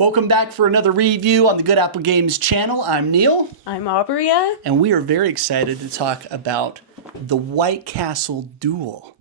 Welcome back for another review on the Good Apple Games channel. I'm Neil. I'm Aubrey. And we are very excited to talk about the White Castle Duel.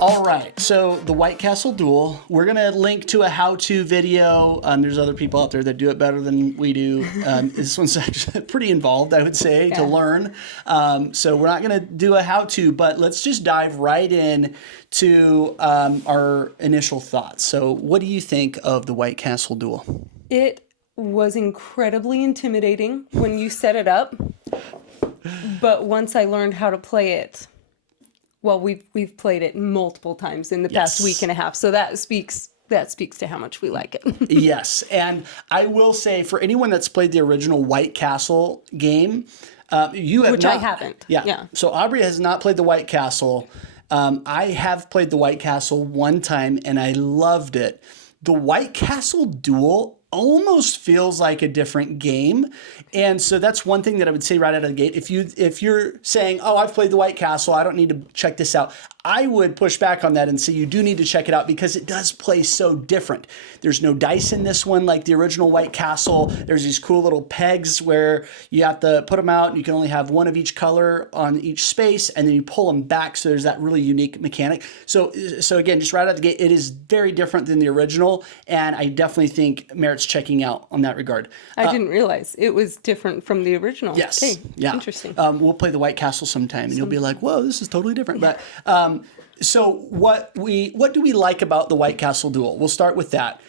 All right, so the White Castle Duel, we're going to link to a how-to video. There's other people out there that do it better than we do. This one's actually pretty involved, I would say, to learn. So we're not going to do a how-to, but let's just dive right in to our initial thoughts. So what do you think of the White Castle Duel? It was incredibly intimidating when you set it up, but once I learned how to play it, well, we've played it multiple times in the past week and a half, so that speaks to how much we like it. Yes, and I will say for anyone that's played the original White Castle game, you have Which I haven't. Yeah. So Aubrey has not played the White Castle. I have played the White Castle one time, and I loved it. The White Castle Duel almost feels like a different game. And so that's one thing that I would say right out of the gate. If you're saying, oh, I've played the White Castle, I don't need to check this out, I would push back on that and say you do need to check it out because it does play so different. There's no dice in this one like the original White Castle. There's these cool little pegs where you have to put them out and you can only have one of each color on each space, and then you pull them back, so there's that really unique mechanic. So again, just right out the gate, it is very different than the original, and I definitely think merits checking out on that regard. I didn't realize it was different from the original. Yes. Okay. Yeah. Interesting. We'll play the White Castle sometime, and you'll be like, whoa, this is totally different. But so what do we like about the White Castle Duel? We'll start with that.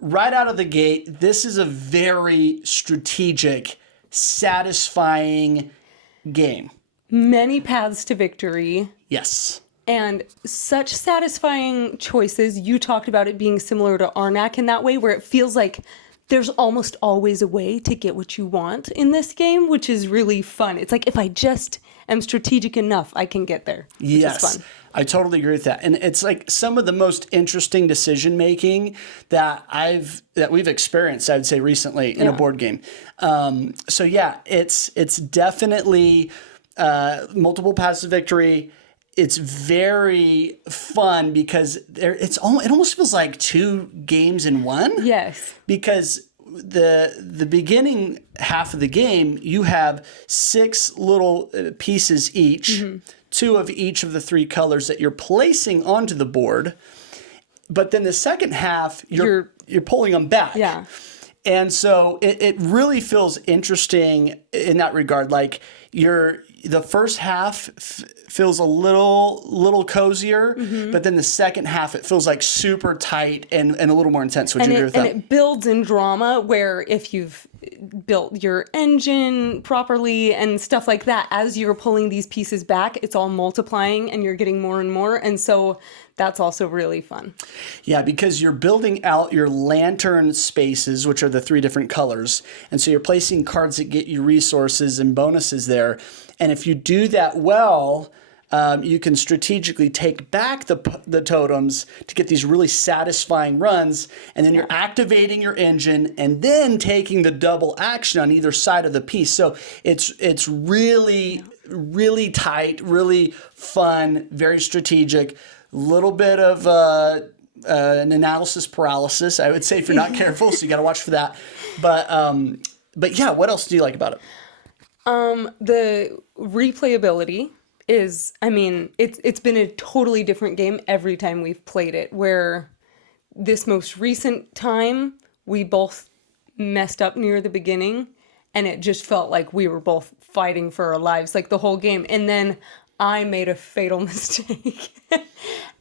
Right out of the gate, this is a very strategic, satisfying game. Many paths to victory. Yes. And such satisfying choices. You talked about it being similar to Arnak in that way, where it feels like there's almost always a way to get what you want in this game, which is really fun. It's like if I just am strategic enough, I can get there. Which Yes, is fun. I totally agree with that. And it's like some of the most interesting decision making that we've experienced, I would say, recently in a board game. So yeah, it's definitely multiple paths to victory. It's very fun because it almost feels like two games in one. Yes. Because the beginning half of the game, you have 6 little pieces each, 2 of each of the 3 colors that you're placing onto the board. But then the second half, you're pulling them back. Yeah. And so it really feels interesting in that regard. Like the first half feels a little cozier, but then the second half it feels like super tight and a little more intense. Would you agree with that? And it builds in drama where if you've built your engine properly and stuff like that, as you're pulling these pieces back, it's all multiplying and you're getting more and more. And so that's also really fun. Yeah, because you're building out your lantern spaces, which are the 3 different colors. And so you're placing cards that get you resources and bonuses there. And if you do that well, you can strategically take back the totems to get these really satisfying runs. And then you're activating your engine and then taking the double action on either side of the piece. So it's really, really tight, really fun, very strategic. Little bit of an analysis paralysis, I would say, if you're not careful. So you got to watch for that. But yeah, what else do you like about it? The replayability is, I mean, it's been a totally different game every time we've played it, where this most recent time we both messed up near the beginning and it just felt like we were both fighting for our lives like the whole game. And then I made a fatal mistake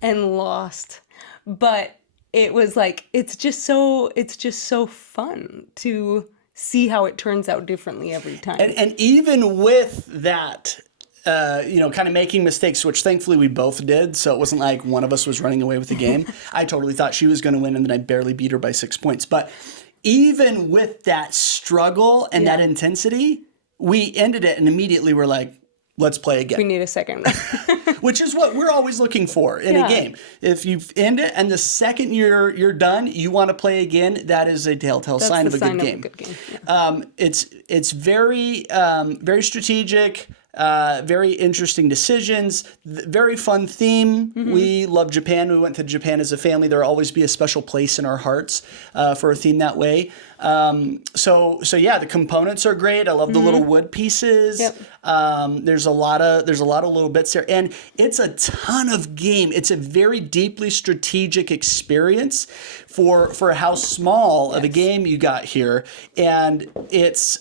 and lost. But it was like, it's just so fun to see how it turns out differently every time. And even with that, kind of making mistakes, which thankfully we both did, so it wasn't like one of us was running away with the game. I totally thought she was going to win, and then I barely beat her by 6 points. But even with that struggle and that intensity, we ended it, and immediately we're like, let's play We again. need a second one. Which is what we're always looking for in a game. If you end it and the second you're done, you want to play again, that is a telltale That's sign the of a sign good of a game. good game. Yeah. It's very very strategic, very interesting decisions, very fun theme. We love Japan. We went to Japan as a family. There will always be a special place in our hearts for a theme that way. So yeah, the components are great. I love the little wood pieces. Yep. There's a lot of little bits there, and it's a ton of game. It's a very deeply strategic experience for how small of a game you got here, and it's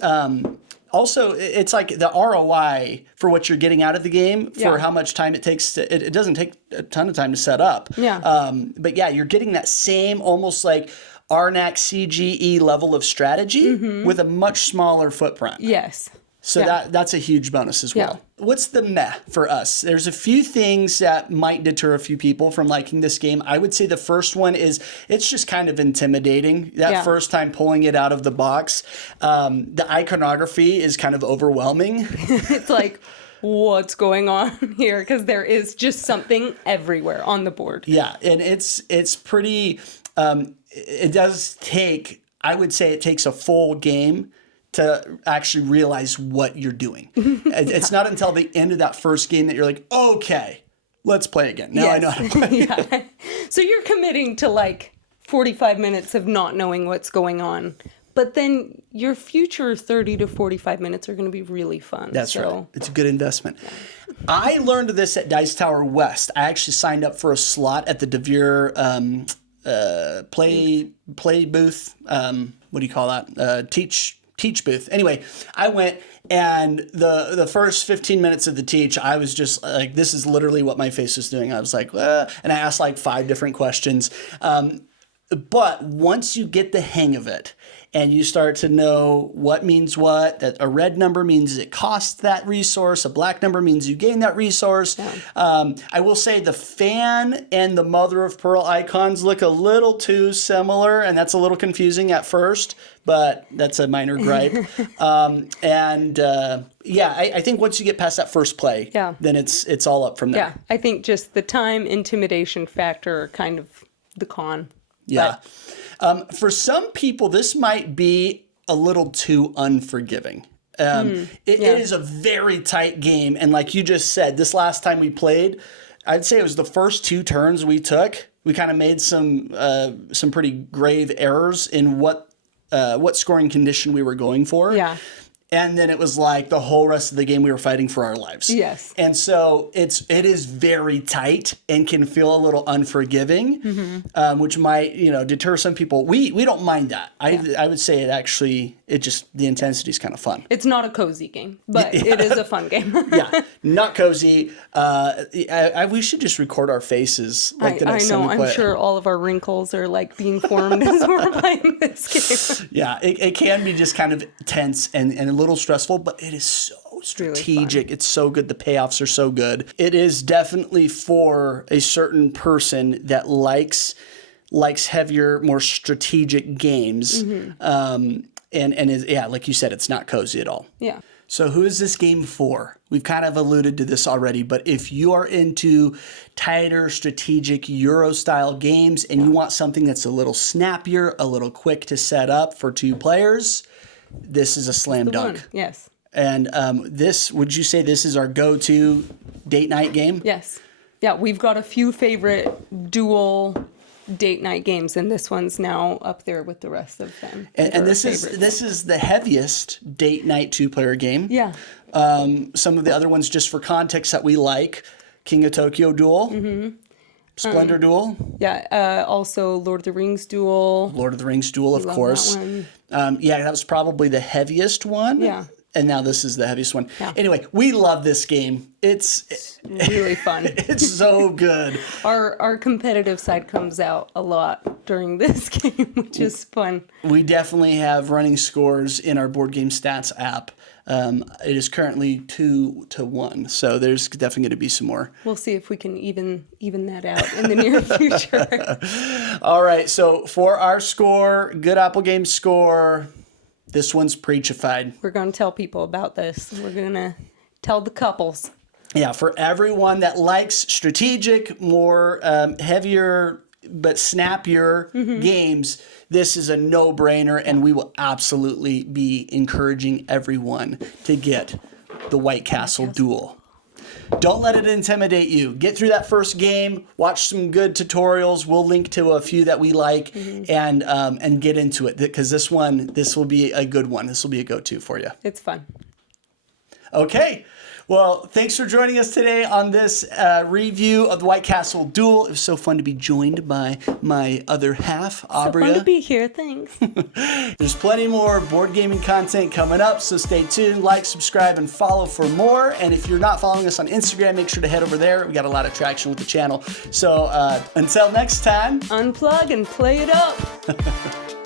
also it's like the ROI for what you're getting out of the game for how much time it takes to. It doesn't take a ton of time to set up. Yeah. But yeah, you're getting that same almost like Arnak CGE level of strategy with a much smaller footprint. Yes. So that's a huge bonus as well. What's the meh for us? There's a few things that might deter a few people from liking this game. I would say the first one is it's just kind of intimidating. That first time pulling it out of the box. The iconography is kind of overwhelming. It's like, what's going on here? Because there is just something everywhere on the board. Yeah, and it's pretty, it does take, I would say it takes a full game to actually realize what you're doing. It's not until the end of that first game that you're like, okay, let's play again. Now I know how to play. So you're committing to like 45 minutes of not knowing what's going on. But then your future 30 to 45 minutes are going to be really fun. That's right. It's a good investment. I learned this at Dice Tower West. I actually signed up for a slot at the Devir play booth. What do you call that? Teach booth. Anyway, I went, and the first 15 minutes of the teach, I was just like, this is literally what my face was doing. I was like, and I asked like 5 different questions. But once you get the hang of it and you start to know what means what, that a red number means it costs that resource, a black number means you gain that resource. I will say the fan and the mother of pearl icons look a little too similar, and that's a little confusing at first, but that's a minor gripe. I think once you get past that first play, then it's all up from there. Yeah, I think just the time intimidation factor are kind of the con. Yeah. For some people, this might be a little too unforgiving. It is a very tight game. And like you just said, this last time we played, I'd say it was the first 2 turns we took. We kind of made some pretty grave errors in what scoring condition we were going for. Yeah. And then it was like the whole rest of the game we were fighting for our lives. Yes. And so it is very tight and can feel a little unforgiving, which might deter some people. We don't mind that. I would say it just the intensity is kind of fun. It's not a cozy game, but it is a fun game. Yeah, not cozy. We should just record our faces like the next time we play. I'm sure all of our wrinkles are like being formed as we're playing this game. Yeah, it can be just kind of tense and a little stressful, but it is so strategic. Really, it's so good. The payoffs are so good. It is definitely for a certain person that likes heavier, more strategic games. And like you said, it's not cozy at all. Yeah. So who is this game for? We've kind of alluded to this already, but if you are into tighter, strategic Euro-style games and you want something that's a little snappier, a little quick to set up for 2 players, this is a slam dunk. Yes. And would you say this is our go-to date night game? Yes. Yeah, we've got a few favorite dual date night games, and this one's now up there with the rest of them. And this is the heaviest date night 2-player game. Yeah. Some of the other ones, just for context, that we like: King of Tokyo Duel, Splendor Duel. Yeah. Also, Lord of the Rings Duel. Lord of the Rings Duel, of course. That one. That was probably the heaviest one. Yeah. And now this is the heaviest one. Yeah. Anyway, we love this game. It's really fun. It's so good. Our competitive side comes out a lot during this game, which is fun. We definitely have running scores in our Board Game Stats app. It is currently 2-1, so there's definitely going to be some more. We'll see if we can even that out in the near future. All right, so for our score, Good Apple Games score, this one's preachified. We're going to tell people about this. We're going to Tell the couples. Yeah, for everyone that likes strategic, more heavier but snappier games, this is a no-brainer, and we will absolutely be encouraging everyone to get the White Castle Duel. Don't let it intimidate you. Get through that first game, watch some good tutorials. We'll link to a few that we like, and get into it, because this will be a good one. This will be a go-to for you. It's fun. Okay. Well, thanks for joining us today on this review of the White Castle Duel. It was so fun to be joined by my other half, Abria. So fun to be here. Thanks. There's plenty more board gaming content coming up, so stay tuned, like, subscribe, and follow for more. And if you're not following us on Instagram, make sure to head over there. We got a lot of traction with the channel. So until next time, Unplug and play it up.